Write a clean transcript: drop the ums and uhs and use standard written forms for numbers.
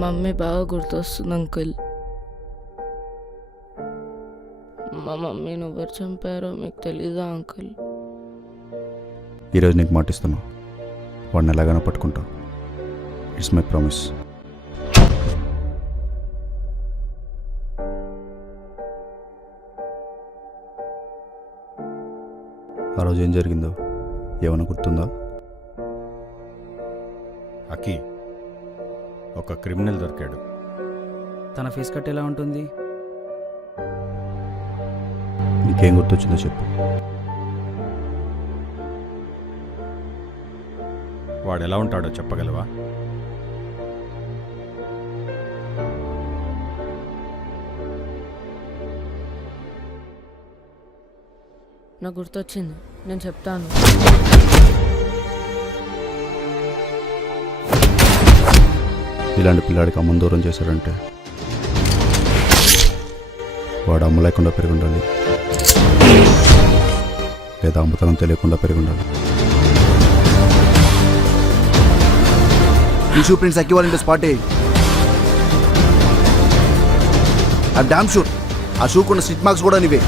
Mummy బాగా గుర్తొస్తుంది uncle. మా మమ్మీని ఎవరు చంపారో మీకు తెలీదా అంకుల్? ఈరోజు నీకు మాటిస్తున్నా, వాడిని ఎలాగైనా పట్టుకుంటా. It's my promise. ఆ రోజు ఏం జరిగిందో ఏమైనా గుర్తుందా? అకి ఒక క్రిమినల్ దొరికాడు. తన ఫేస్ కట్ ఎలా ఉంటుంది? నీకేం గుర్తొచ్చిందో చెప్పు. వాడు ఎలా ఉంటాడో చెప్పగలవా? నాకు గుర్తొచ్చింది, నేను చెప్తాను. ఇలాంటి పిల్లాడికి అమ్మని దూరం చేశారంటే వాడు అమ్మ లేకుండా పెరిగి ఉండాలి, లేదా అమ్మతనం తెలియకుండా పెరిగి ఉండాలి. ఈ షూ ప్రింట్స్ ఎక్కివాలంటే స్పాటే. ఆ డామ్ షూట్, ఆ షూకున్న స్టిచ్ మార్క్స్ కూడా నీవే.